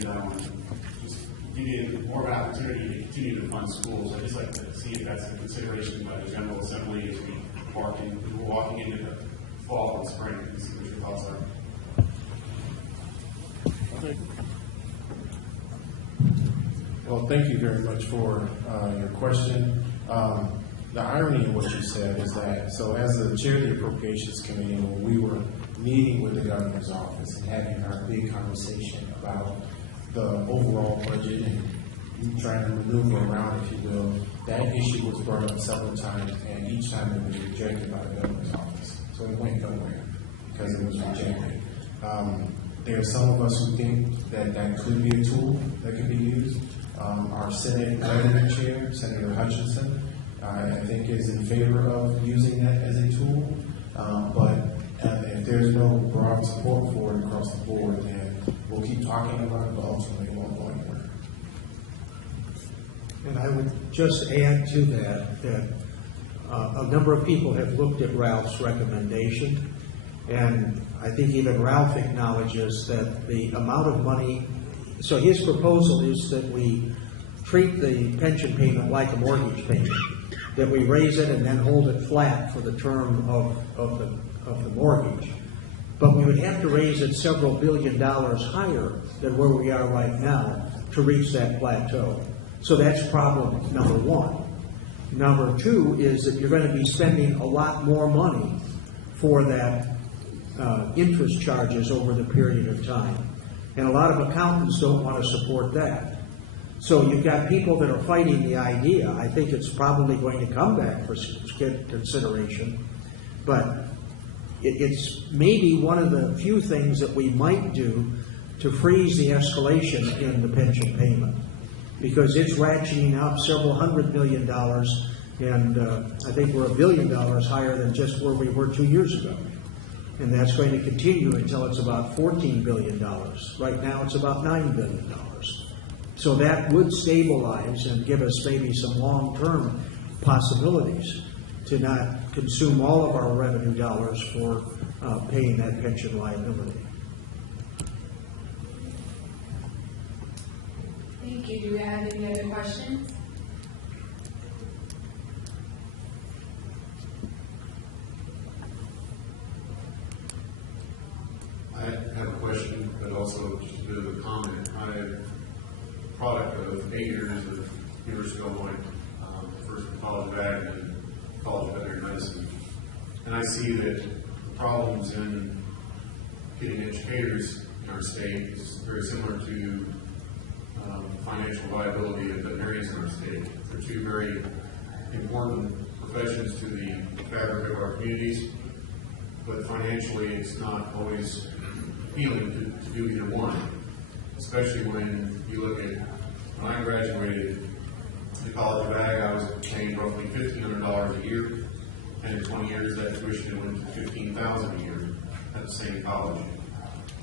just give you more of an opportunity to continue to fund schools. I'd just like to see if that's a consideration by the General Assembly as we're walking into the fall and spring, and see what your thoughts are. Well, thank you very much for your question. The irony of what you said is that, so as the chair of the Appropriations Committee, when we were meeting with the governor's office and having our big conversation about the overall budget and trying to maneuver around, if you will, that issue was brought up several times, and each time it was rejected by the governor's office. So it went nowhere because it was rejected. There are some of us who think that that could be a tool that could be used. Our Senate President Chair, Senator Hutchinson, I think is in favor of using that as a tool. But if there's no broad support for it across the board, then we'll keep talking about it, but ultimately it won't go anywhere. And I would just add to that a number of people have looked at Ralph's recommendation, and I think even Ralph acknowledges that the amount of money, so his proposal is that we treat the pension payment like a mortgage payment, that we raise it and then hold it flat for the term of the mortgage. But we would have to raise it several $billion higher than where we are right now to reach that plateau. So that's problem number one. Number two is that you're going to be spending a lot more money for that interest charges over the period of time. And a lot of accountants don't want to support that. So you've got people that are fighting the idea. I think it's probably going to come back for consideration, but it's maybe one of the few things that we might do to freeze the escalation in the pension payment, because it's ratcheting up several $100 million, and I think we're $1 billion higher than just where we were 2 years ago. And that's going to continue until it's about $14 billion. Right now it's about $9 billion. So that would stabilize and give us maybe some long-term possibilities to not consume all of our revenue dollars for paying that pension liability. Thank you. Do we have any other questions? I have a question, but also just a bit of a comment. I'm a product of 8 years of University of Illinois, first in College of Ag and College of Veterinary Medicine. And I see that the problems in getting educators in our state is very similar to financial viability of veterinarians in our state. They're two very important professions to the fabric of our communities, but financially it's not always appealing to do either one, especially when you look at, when I graduated the College of Ag, I was paying roughly $1,500 a year, and in 20 years that tuition went to $15,000 a year at the same college.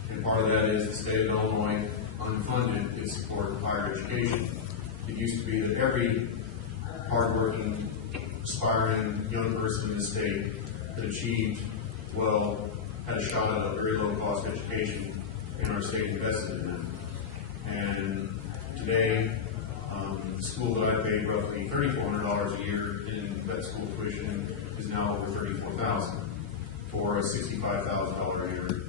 And part of that is the state of Illinois, unfunded, could support higher education. It used to be that every hardworking, aspiring young person in the state that achieved well had a shot at a very low-cost education, and our state invested in them. And today, the school that I paid roughly $3,400 a year in vet school tuition is now over $34,000 for a $65,000 a year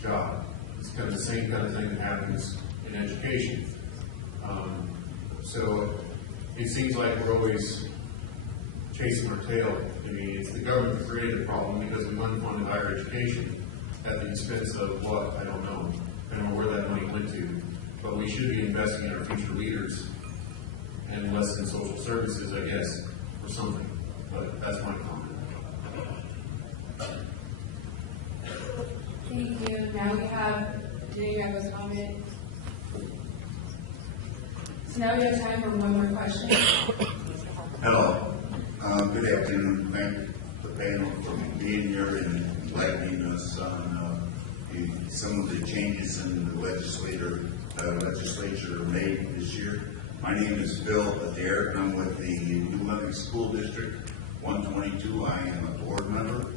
job. It's kind of the same kind of thing that happens in education. So it seems like we're always chasing our tail. I mean, it's the government that created the problem because we unfunded higher education at the expense of what? I don't know. I don't know where that money went to. But we should be investing in our future leaders and less in social services, I guess, or something. But that's my comment. Thank you. Now we have, do you have a comment? So now we have time for one more question. Hello. Good afternoon. Thank the panel for being here and enlightening us on some of the changes in the legislature made this year. My name is Bill Adair. I'm with the New London School District 122. I am a board member.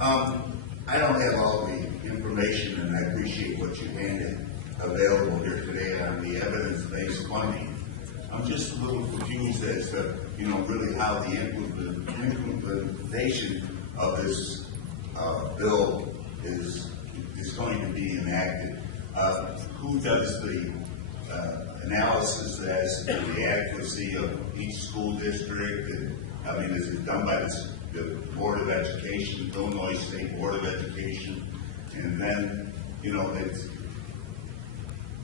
I don't have all the information, and I appreciate what you handed available here today on the evidence-based funding. I'm just a little confused as to, really how the implementation of this bill is going to be enacted. Who does the analysis as to the adequacy of each school district? Is it done by the Board of Education, Illinois State Board of Education? And then, it's,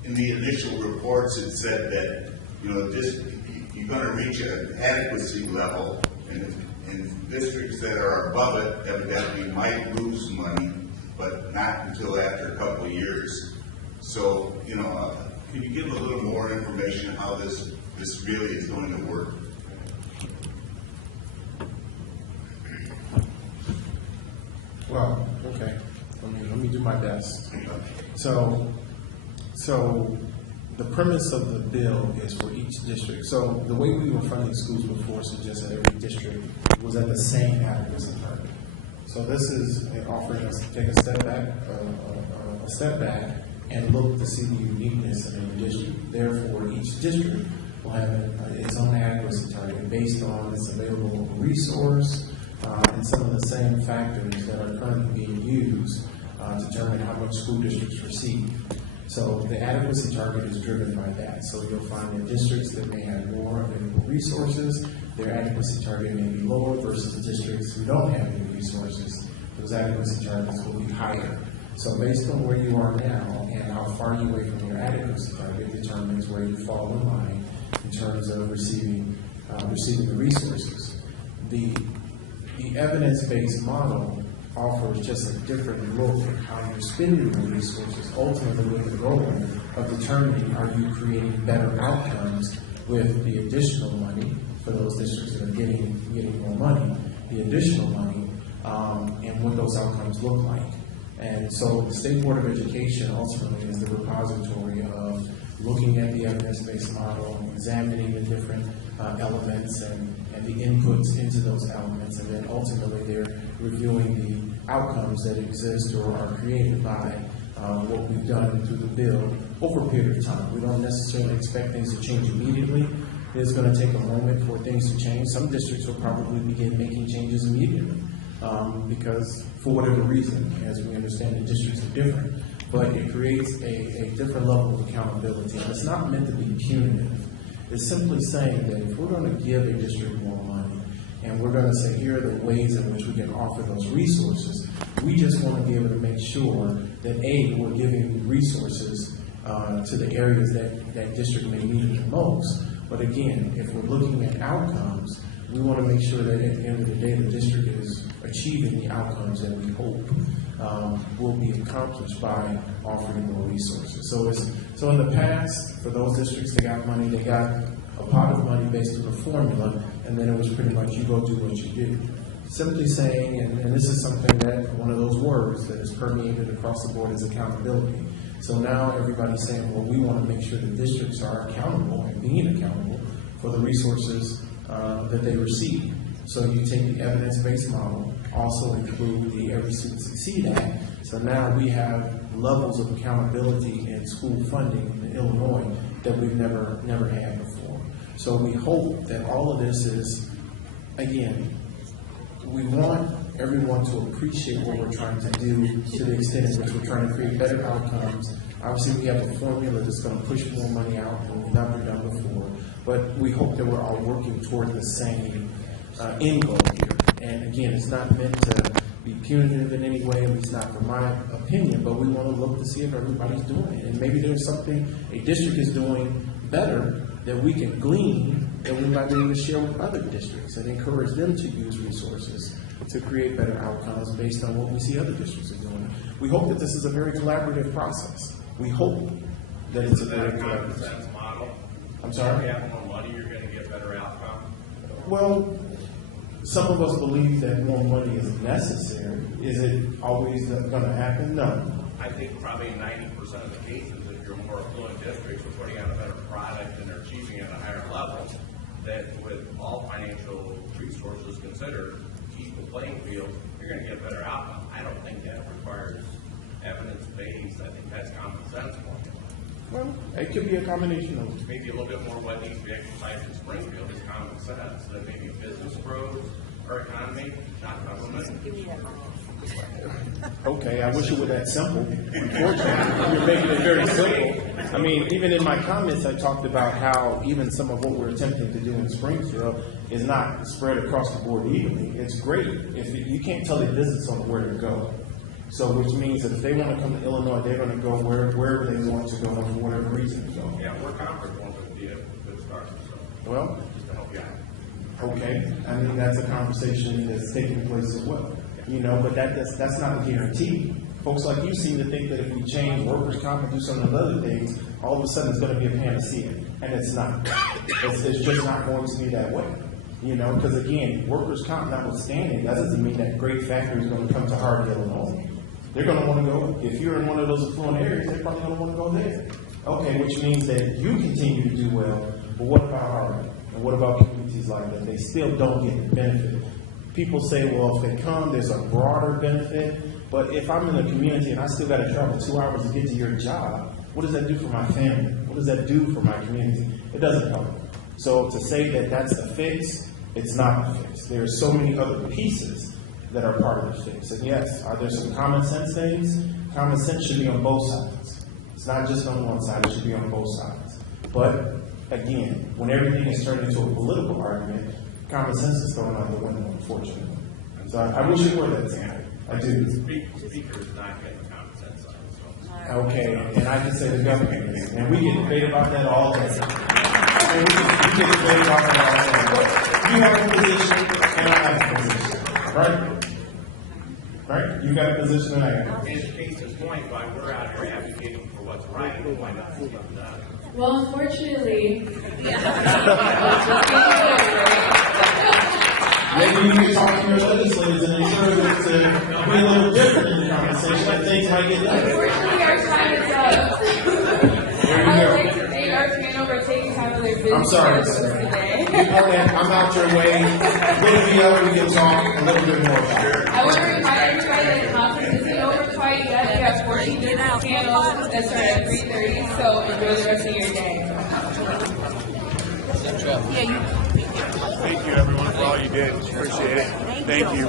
in the initial reports, it said that, you're going to reach an adequacy level, and districts that are above it evidently might lose money, but not until after a couple of years. So, can you give a little more information how this really is going to work? Well, okay. Let me do my best. So the premise of the bill is for each district. So the way we were funding schools before suggests that every district was at the same adequacy target. So So this is offering us to take a step back and look to see the uniqueness in the district. Therefore, each district will have its own adequacy target based on its available resource and some of the same factors that are currently being used to determine how much school districts receive. So the adequacy target is driven by that. So you'll find in districts that may have more available resources, their adequacy target may be lower versus districts who don't have any resources. Those adequacy targets will be higher. So based on where you are now and how far you away from your adequacy target determines where you fall in line in terms of receiving the resources. The evidence-based model offers just a different look at how you're spending the resources, ultimately with the goal of determining are you creating better outcomes with the additional money for those districts that are getting more money, the additional money, and what those outcomes look like. And so the State Board of Education ultimately is the repository of looking at the evidence-based model, examining the different elements and the inputs into those elements, and then ultimately they're reviewing the outcomes that exist or are created by what we've done through the bill over a period of time. We don't necessarily expect things to change immediately. It's going to take a moment for things to change. Some districts will probably begin making changes immediately because for whatever reason, as we understand, the districts are different. But it creates a different level of accountability. And it's not meant to be punitive. It's simply saying that if we're going to give a district more money, and we're going to say, here are the ways in which we can offer those resources, we just want to be able to make sure that, A, we're giving resources to the areas that district may need it the most. But again, if we're looking at outcomes, we want to make sure that at the end of the day, the district is achieving the outcomes that we hope will be accomplished by offering more resources. So in the past, for those districts that got money, they got a pot of money based on a formula, and then it was pretty much you go do what you do. Simply saying, and this is something that, one of those words that is permeated across the board is accountability. So now everybody's saying, well, we want to make sure that districts are accountable and being accountable for the resources that they receive. So you take the evidence-based model, also include the Every Student Succeed Act. So now we have levels of accountability in school funding in Illinois that we've never had before. So we hope that all of this is, again, we want everyone to appreciate what we're trying to do to the extent in which we're trying to create better outcomes. Obviously, we have a formula that's going to push more money out than we've never done before. But we hope that we're all working toward the same end goal here. And again, it's not meant to be punitive in any way, at least not from my opinion, but we want to look to see if everybody's doing it. And maybe there's something a district is doing better that we can glean that we might be able to share with other districts and encourage them to use resources to create better outcomes based on what we see other districts are doing. We hope that this is a very collaborative process. We hope that it's a very collaborative process. Model. I'm sorry? If you have more money, you're going to get better outcomes. Well, some of us believe that more money is necessary. Is it always going to happen? No. I think probably 90% of the cases, if you're more affluent districts, are putting out a better product and they're achieving at a higher level, that with all financial resources considered, equal playing field, you're going to get a better outcome. I don't think that requires evidence-based. I think that's common sense more. Well, it could be a combination of maybe a little bit more what needs to be exercised in Springfield is common sense. That maybe business growth or economy, not government. Okay, I wish it were that simple. Unfortunately, you're making it very simple. I mean, even in my comments, I talked about how even some of what we're attempting to do in Springfield is not spread across the board evenly. It's great. If you can't tell the business on where to go. So, which means that if they want to come to Illinois, they're going to go wherever they want to go and for whatever reason to go. Yeah, we're conference wants to be a good start. So. Well, just to help you out. Okay, I mean, that's a conversation that's taking place as well. You know, but that's not a guarantee. Folks like you seem to think that if we change workers' comp and do some of the other things, all of a sudden it's going to be a panacea. And it's not. It's just not going to be that way. You know, because again, workers' comp notwithstanding, that doesn't mean that great factory is going to come to Harvey, Illinois. They're going to want to go, if you're in one of those affluent areas, they're probably going to want to go there. Okay, which means that you continue to do well, but what about Harvey? And what about communities like that? They still don't get the benefit people say, well, if they come, there's a broader benefit. But if I'm in a community and I still got to travel 2 hours to get to your job, what does that do for my family? What does that do for my community? It doesn't help. So to say that that's the fix, it's not the fix. There are so many other pieces that are part of the fix. And yes, are there some common sense things? Common sense should be on both sides. It's not just on one side, it should be on both sides. But again, when everything is turned into a political argument, common sense is thrown out the window, unfortunately. So I wish it were that simple. I do. The speaker is not getting the common sense on it, so. Okay, and I can say the government is. And we get debate about that all day. And we get debate about that all day. But you have a position, and I have a position. Right? Right? You got a position, and I have a position. In the case's point, why we're out here advocating for what's right, and why not see what's done. Well, unfortunately, Maybe you can talk to your legislators and encourage them to be a little different in the conversation, and things might get better. unfortunately, our time is up. There I you would like go. to thank our panel for taking time of their business I'm sorry, to sir. today. I'm out your way. A little bit of we can talk a little bit more about it. I want to remind everybody that the conference isn't over quite yet. We have 14 different panels that start at 3:30, so enjoy the rest of your day. Thank you, everyone, for all you did. Appreciate it. Thank you.